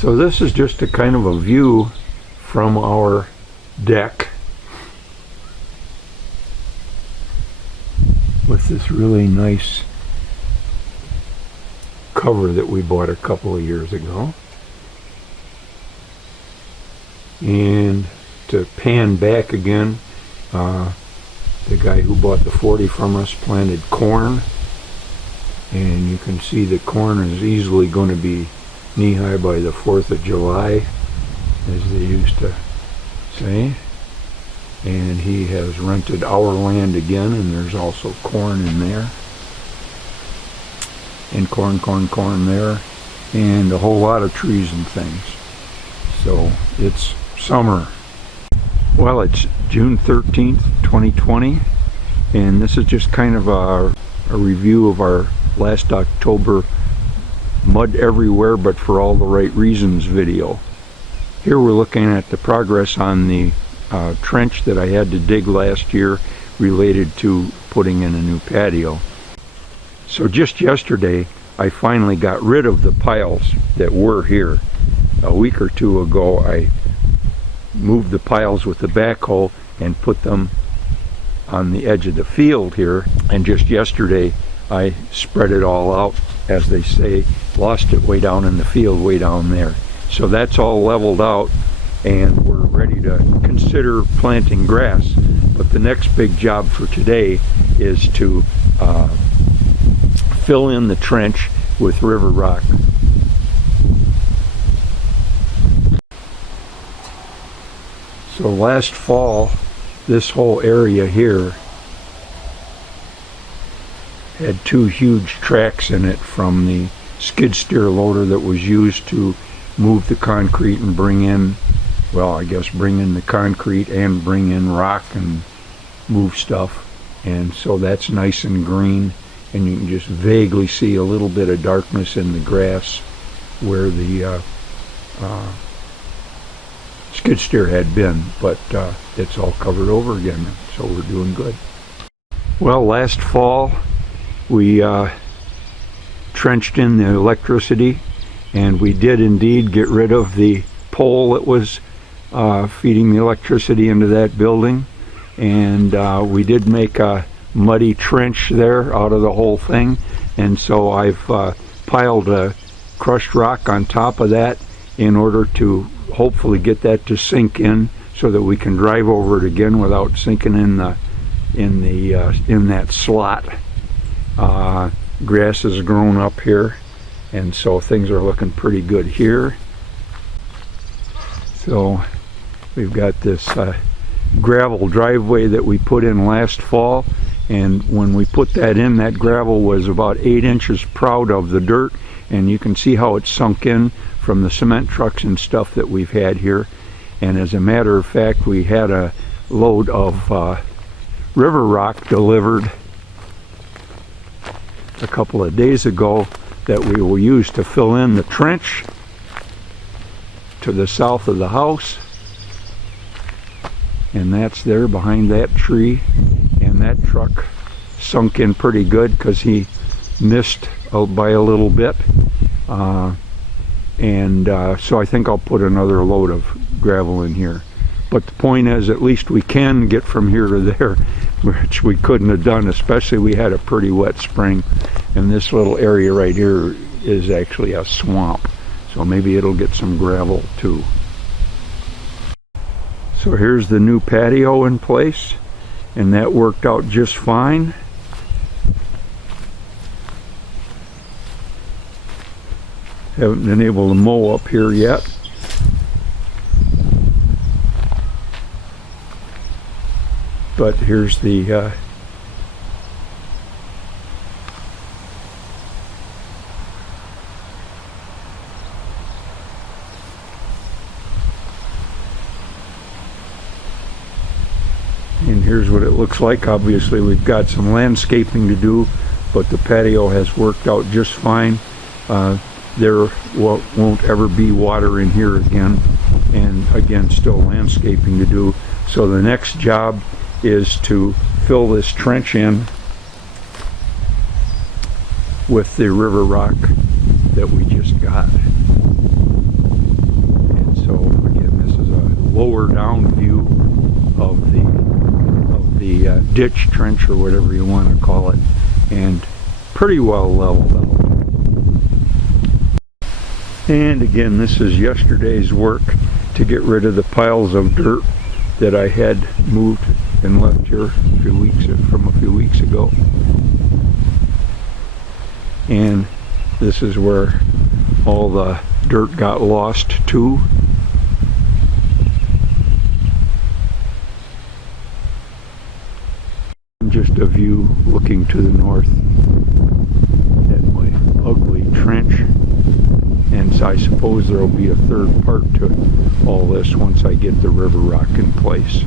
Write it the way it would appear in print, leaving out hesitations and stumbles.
So this is just a kind of a view from our deck with this really nice cover that we bought a couple of years ago. And to pan back again, the guy who bought the 40 from us planted corn, and you can see the corn is easily going to be knee-high by the 4th of July, as they used to say. And he has rented our land again, and there's also corn in there, and corn there, and a whole lot of trees and things. So it's summer. Well, it's June 13th, 2020, and this is just kind of a review of our last October Mud Everywhere But For All the Right Reasons video. Here we're looking at the progress on the trench that I had to dig last year related to putting in a new patio. So just yesterday I finally got rid of the piles that were here. A week or two ago I moved the piles with the backhoe and put them on the edge of the field here, and just yesterday I spread it all out, as they say, lost it way down in the field way down there. So that's all leveled out and we're ready to consider planting grass. But the next big job for today is to fill in the trench with river rock. So last fall, this whole area here had two huge tracks in it from the skid steer loader that was used to move the concrete and bring in, well, I guess bring in the concrete and bring in rock and move stuff. And so that's nice and green, and you can just vaguely see a little bit of darkness in the grass where the skid steer had been, but it's all covered over again, so we're doing good. Well, last fall we trenched in the electricity, and we did indeed get rid of the pole that was feeding the electricity into that building, and we did make a muddy trench there out of the whole thing, and so I've piled a crushed rock on top of that in order to hopefully get that to sink in so that we can drive over it again without sinking in that slot. Grass has grown up here, and so things are looking pretty good here. So we've got this gravel driveway that we put in last fall, and when we put that in, that gravel was about 8 inches proud of the dirt, and you can see how it's sunk in from the cement trucks and stuff that we've had here. And as a matter of fact, we had a load of river rock delivered a couple of days ago that we will use to fill in the trench to the south of the house, and that's there behind that tree. And that truck sunk in pretty good because he missed by a little bit, so I think I'll put another load of gravel in here. But the point is, at least we can get from here to there, which we couldn't have done, especially we had a pretty wet spring, and this little area right here is actually a swamp, so maybe it'll get some gravel too. So here's the new patio in place, and that worked out just fine. Haven't been able to mow up here yet. But here's the and here's what it looks like. Obviously we've got some landscaping to do, but the patio has worked out just fine. There won't ever be water in here again, and again still landscaping to do. So the next job is to fill this trench in with the river rock that we just got. ditch, trench, or whatever you want to call it, and pretty well leveled out. And again, this is yesterday's work to get rid of the piles of dirt that I had moved and left here a few weeks ago. And this is where all the dirt got lost too. Just a view looking to the north at my ugly trench. And so I suppose there will be a third part to all this once I get the river rock in place.